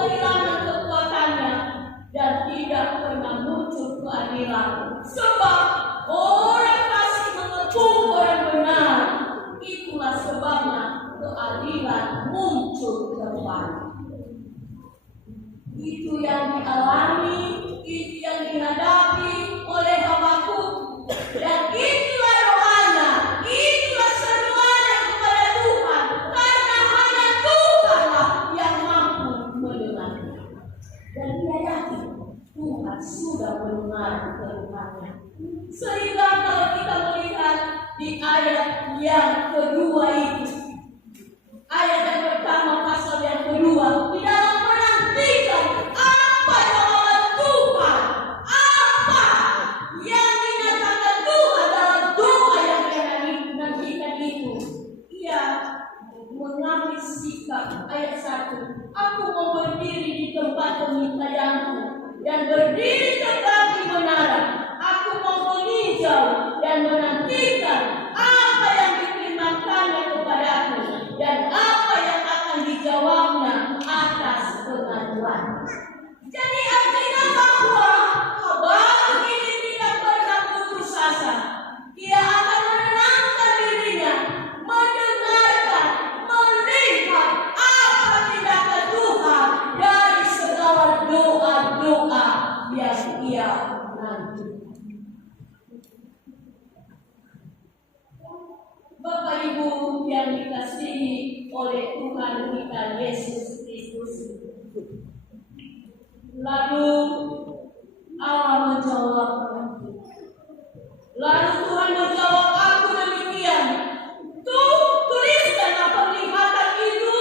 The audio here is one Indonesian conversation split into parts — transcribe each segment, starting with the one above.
kehilangan kekuatannya dan tidak pernah muncul keadilan. Sebab orang masih mengepung orang benar. Itulah sebabnya keadilan muncul kembali. Itu yang dialami, itu yang dihadapi oleh Habakuk, dan itulah doanya, itulah seruannya kepada Tuhan, karena hanya Tuhanlah yang mampu mendengarnya. Dan dia yakin Tuhan sudah mendengar keluhannya. Sehingga kalau kita melihat di ayat yang kedua itu, ayat yang pertama pasal yang kedua, di dalam menantikan apa jawaban Tuhan, apa yang dinyatakan Tuhan dalam doa yang dia nantikan itu, ia mengambil sikap. Ayat 1, aku mau berdiri di tempat pemintaianku dan berdiri tegak di menara. Aku mau meninjau dan menantikan apa yang difirmankannya kepadaku dan apa yang akan dijawabnya atas pengaduan. Jadi artinya bahwa Habakuk ini tidak pernah putus asa. Dia akan menenangkan dirinya, mendengarkan, melihat apa tindakan Tuhan dari segala doa-doa yang ia nanti. Bapak Ibu yang dikasihi oleh Tuhan kita Yesus Kristus. Lalu Allah menjawab. Lalu Tuhan menjawab aku demikian. Tuliskanlah penglihatan itu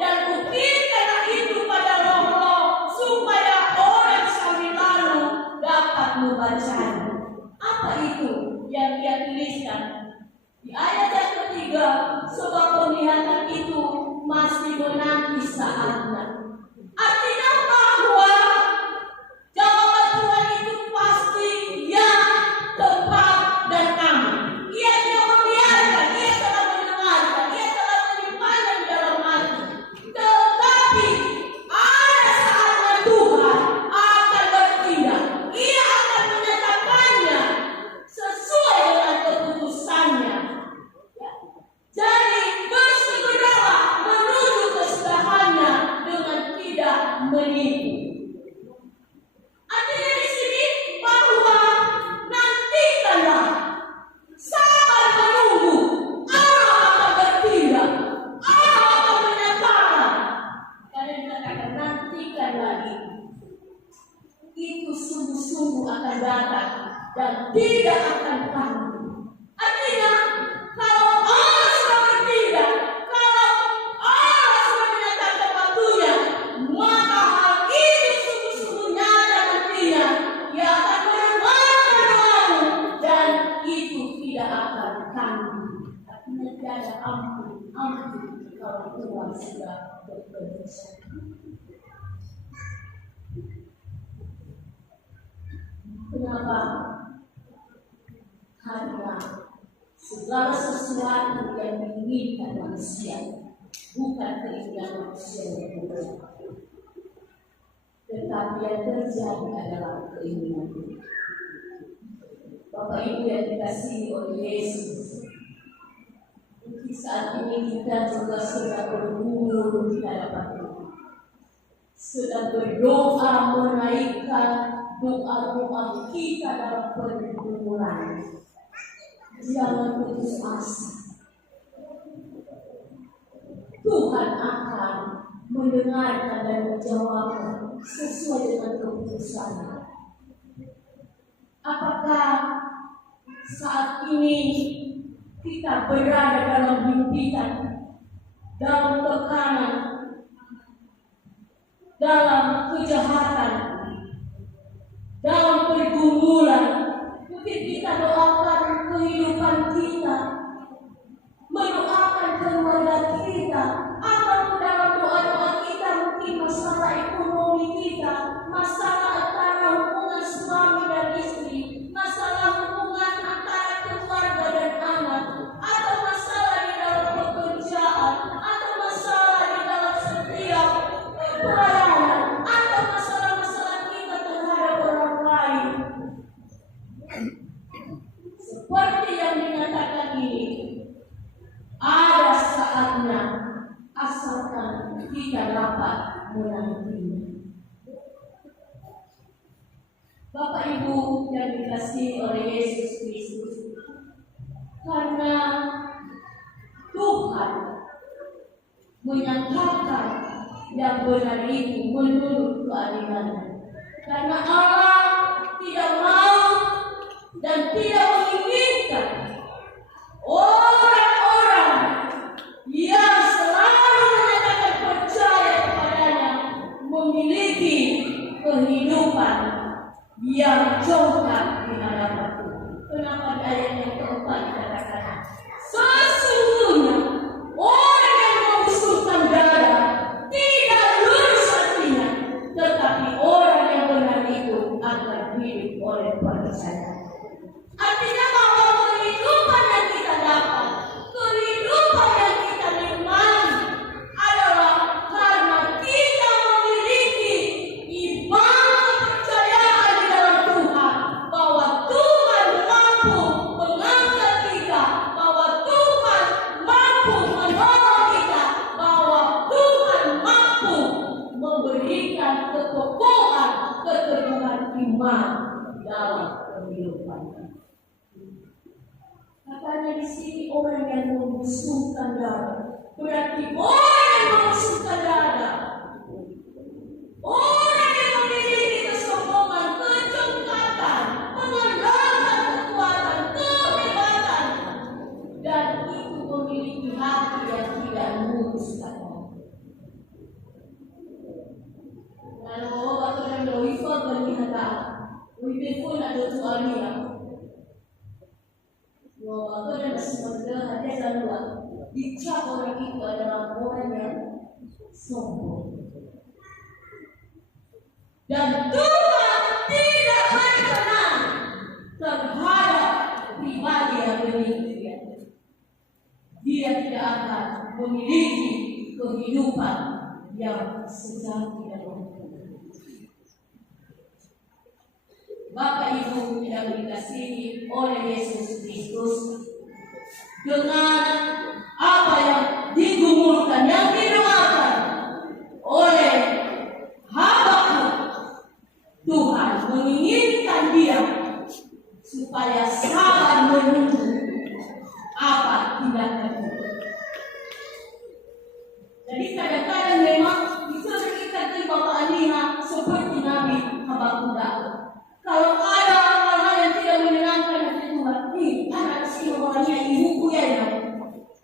dan ukirkanlah itu pada roh-roh supaya orang sambil lalu dapat membacanya. Apa itu yang dia tuliskan? Di ayat yang ketiga, sebab penglihatan itu masih menanti saatnya. Artinya bahwa jawaban Tuhan itu pasti yang tepat dan aman. Ia tidak membiarkan, ia telah mendengarkan, ia telah menyimpannya di dalam hati. Tetapi ada saatnya Tuhan akan bertindak. Ia akan menyatakannya sesuai dengan keputusannya. Jadi bersegeralah menuju kesudahannya dengan tidak menipu. Artinya di sini bahwa nantikanlah, sabar menunggu, Allah akan bertindak, Allah akan menyatakan. Karena dikatakan nantikan lagi, itu sungguh-sungguh akan datang dan tidak akan tanggung. Artinya kalau Allah sudah bertindak, kalau Allah sudah menyatakan waktunya, maka hal ini sungguh-sungguh nyata nantinya. Dia akan mendengarkan doamu dan itu tidak akan tanggung. Artinya tiada ampun kalau Tuhan sudah berkehendak. Kenapa? Karena segala sesuatu yang diinginkan manusia bukan keinginan manusia yang benar, tetapi yang terjadi adalah keinginan Tuhan. Bapak Ibu yang dikasihi oleh Yesus, saat ini kita juga sedang bergumul di hadapan Tuhan, sedang berdoa menaikkan doa-doa kita dalam pergumulan. Jangan putus asa. Tuhan akan mendengarkan dan menjawab sesuai dengan keputusannya. Apakah saat ini kita berada dalam himpitan, dalam tekanan, dalam kejahatan, dalam pergumulan? Mungkin kita doakan kehidupan kita, mendoakan keluarga kita, atau dalam doa-doa kita mungkin masalah ekonomi kita, masalah antara hubungan suami dan istri, masalah hubungan antara keluarga dan anak, atau masalah di dalam pekerjaan, atau masalah di dalam setiap pelayanan. dapat menantinya. Bapak Ibu yang dikasihi oleh Yesus Kristus, karena Tuhan menyatakan yang benar itu menurut keadilannya. Karena Allah tidak mau dan tidak menginginkan orang-orang yang selalu menyatakan percaya kepadanya memiliki kehidupan yang jongkak di hadapan Tuhan. Kenapa di ayat yang keempat dikatakan sesungguhnya orang yang mengusulkan darah tidak lurus hatinya, tetapi orang yang benar itu akan hidup oleh percaya. Artinya bahwa kehidupan yang kita dapat, kehidupan yang kita nikmati adalah karena kita memiliki iman kepercayaan di dalam Tuhan, bahwa Tuhan mampu mengangkat kita, bahwa Tuhan mampu menolong kita, bahwa Tuhan mampu memberikan kekokohan, keteguhan iman dalam kehidupan. Katanya di sini orang yang mengusungkan darah, berarti orang yang mengusungkan darah, orang yang memiliki kesombongan, kecongkatan, mengandalkan kekuatan, kehebatan, dan itu memiliki hati yang tidak lurus. Kalau waktu yang berwifat berkata, wifat pun ada tuanya. Waktu yang sebenarnya ada laluan, dicap orang itu adalah orang yang sombong. Dan Tuhan tidak berkenan terhadap pribadi yang demikian. Dia tidak akan memiliki kehidupan yang sejati dan Bapak Ibu yang dikasihi oleh Yesus Kristus, dengan apa yang digumulkan, yang didoakan oleh hamba Tuhan, menginginkan dia supaya sabar menunggu apa tindakan. Jadi kadang-kadang memang bisa kita Bapak Alina seperti Nabi Habakuk. Kalau ada hal-hal yang tidak menyenangkan hati Tuhan, anak si orangnya ibuku ya,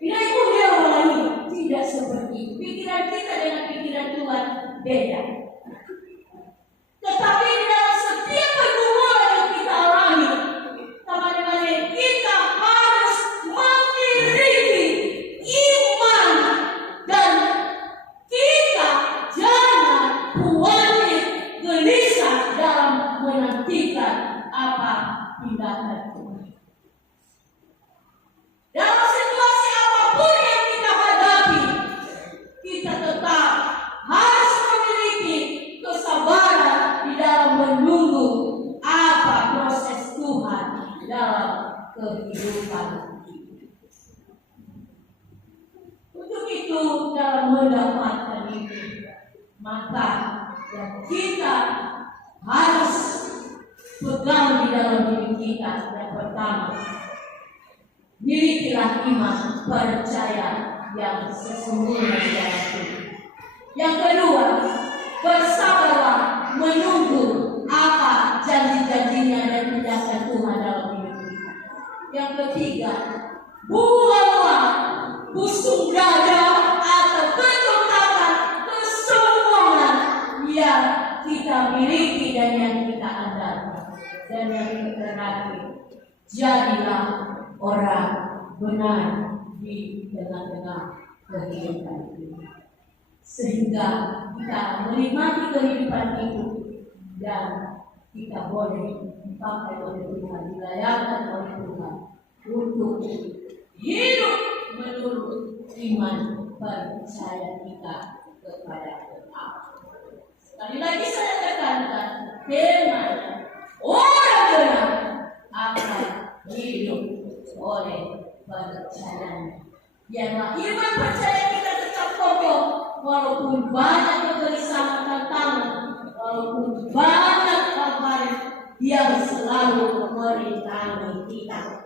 bila ibu dia orangnya tidak seperti itu. Pikiran kita dengan pikiran Tuhan beda. Tetapi dalam setiap pergumulan yang kita alami, teman-teman, kita harus memiliki iman dan kita jangan khawatir, gelisah dalam menantikan apa tindakan Tuhan. Dalam situasi apapun yang kita hadapi, kita tetap harus memiliki kesabaran di dalam menunggu apa proses Tuhan dalam kehidupan kita. Untuk itu, dalam mendapatkan itu, maka kita harus pegang di dalam diri kita. Yang pertama, milikilah iman percaya yang sesungguhnya di dalam Tuhan. Yang kedua, bersabarlah menunggu apa janji-janjinya dan tindakan Tuhan dalam hidup kita. Yang ketiga, buanglah busung dada atau kecongkakan, kesombongan yang kita miliki dan yang kita andalkan. Dan yang terakhir, jadilah orang benar di tengah-tengah kehidupan ini, sehingga kita menikmati kehidupan itu dan kita boleh dipakai oleh Tuhan, dilayani oleh Tuhan untuk hidup menurut iman percaya kita kepada Allah. Sekali lagi saya tekankan, temanya orang benar akan hidup oleh percayaan. Biarlah iman percaya kita tetap kokoh walaupun banyak kegelisahan tantangan, walaupun banyak kabar yang selalu merintangi kita.